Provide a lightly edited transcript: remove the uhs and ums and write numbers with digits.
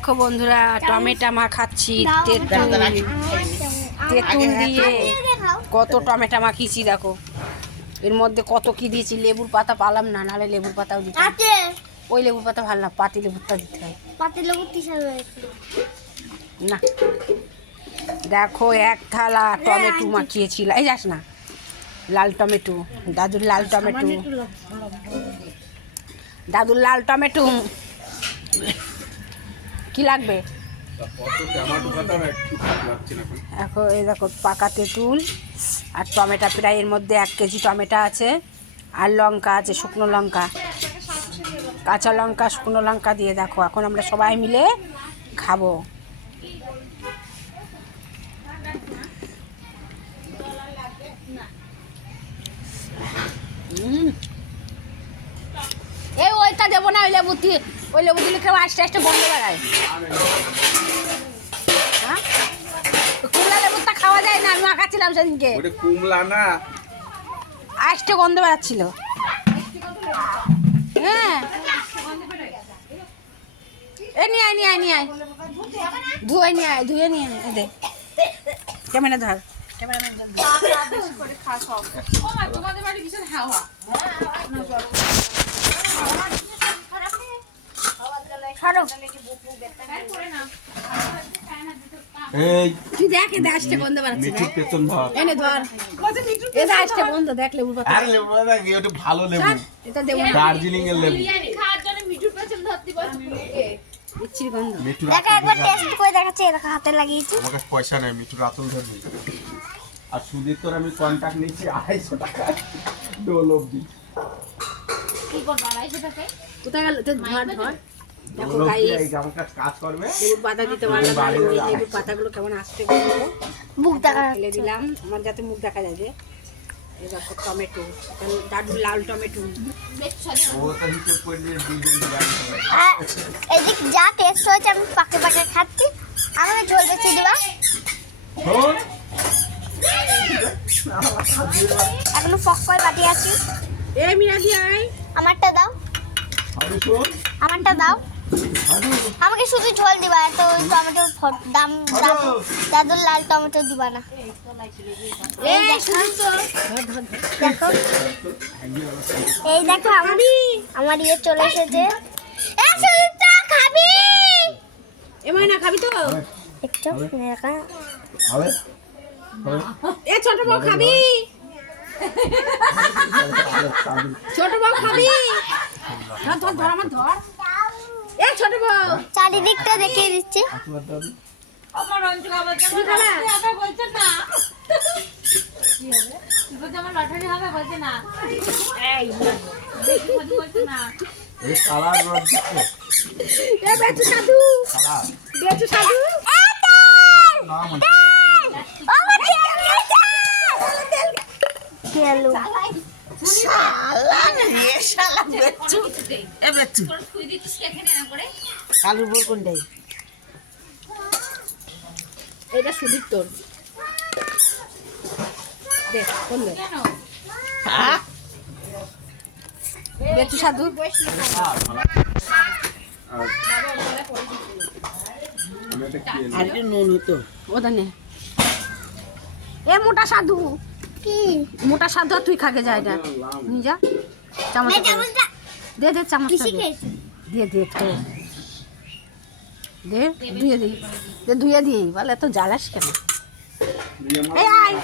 দেখো বন্ধুরা টমেটো মাখাচ্ছি তেঁতুল দিয়ে কত টমেটো মাখিয়েছি দেখো। এর মধ্যে কত কি দিয়েছি, লেবুর পাতা পালাম না, নাহলে লেবুর পাতাও দিতে হয়। ওই লেবুর পাতা ভালো না, পাতি লেবুরটা দিতে হয়। পাতি লেবু না দেখো এক থালা টমেটো মাখিয়েছি। এই যাস না, লাল টমেটো, দাদুর লাল টমেটো, দাদুর লাল টমেটো কি লাগবে এখন? এই দেখো পাকা তেঁতুল আর টমেটো, প্রায় এর মধ্যে 1 কেজি টমেটো আছে, আর লঙ্কা আছে, শুকনো লঙ্কা, কাঁচা লঙ্কা, শুকনো লঙ্কা দিয়ে দেখো এখন আমরা সবাই মিলে খাবো। এই ওইটা দেবো না, ওই লেবু দিয়ে, ওই লেবু দিলে কেউ আস্তে আস্তে বন্ধ বেড়ায়। হ্যাঁ কুমড়া লেবুটা খাওয়া যায় না, আমি মাখাচ্ছিলাম সেদিনকে, কুমলা না আস্তে গন্ধ বেড়াচ্ছিল। হ্যাঁ এ নিয়ে আয়, নিয়ে আয়, নিয়ে আয়, ধুয়ে নিয়ে আয়, ধুয়ে নিয়ে আয়। দে ক্যামেরা ধর, ক্যামেরাম্যান ধর। তোমাদের বাড়ি ভীষণ হাওয়া। তুই দেখ এদের আসতে গন্ধ বেড়াচ্ছে, এনে ধর, এদের আসতে গন্ধ দেখ, লেবু পাতা, একটু ভালো লেবু, এটা দেবো না, দার্জিলিং এর লেবু, বিচ্ছির গন্ধ। দেখা একবার টেস্ট করে দেখাচ্ছি, এরকম হাতে লাগিয়েছি। আমার কাছে পয়সা নাই, মিঠু রাতুল ধরবি। আর সুদীর তোর আমি কন্ট্যাক্ট নিচ্ছি 250 টাকা ডোল অব্দি। কোথায় গেল? ধর ধর, দেখো ডোল অব্দি গাইস, এই আমার কাছে কাজ করবে। লেবুর পাতা দিতে পারলাম না, ওই লেবুর পাতাগুলো কেমন আসতে গেলো, বুক দেখা ফেলে দিলাম, আমার যাতে মুখ দেখা যায়। যে এই দেখো টমেটো, দাদুর লাল টমেটো, ও তো হিসেব করে দিয়ে দুজন দিলাম। এদিক যা টেস্ট হয়েছে আমি পাকে পাকে খাচ্ছি। আমাকে ঝোল বেশি দিবা, শোন এখনো ফক করে বাটি আছি। এ মিনা দি আয়, আমারটা দাও, আমি শোন আমারটা দাও, আমি আমাকে শুধু ঝোল দিবা, এত টমেটো দাম দাদুর লাল টমেটো দিবা না। এই দেখো, দেখো এই দেখো আমার ইয়ে চলে এসেছে। এ সুদীপ্তা খাবি? এমন না খাবি তো? একটু দেখা হবে এ ছোট বউ খাবি? ছোট বউ খাবি? ধর ধর ধর, আমার ধর। এ ছোট বউ, চারিদিকটা দেখিয়ে দিচ্ছি। তুই খাবে? এই কালার রড দিচ্ছে এ বেচু সাধু, কালার বেচু সাধু, নাম খেয়ালু কালুর বোর কোনটাই? এটা সুদীপ তোর, দেখ কোন দেখ বেচু সাধু। আর একটু নুন হতো ওটা নে। এ মোটা সাধু, কি মোটা সাধু, আর তুই খাকে যা, এটা নিয়ে যা, চামচ দে, দে চামচ দিয়ে দে তো, দে ধুয়ে দিই, দে ধুয়ে দিই, বলে এত জ্বালাস কেন? এই আয়,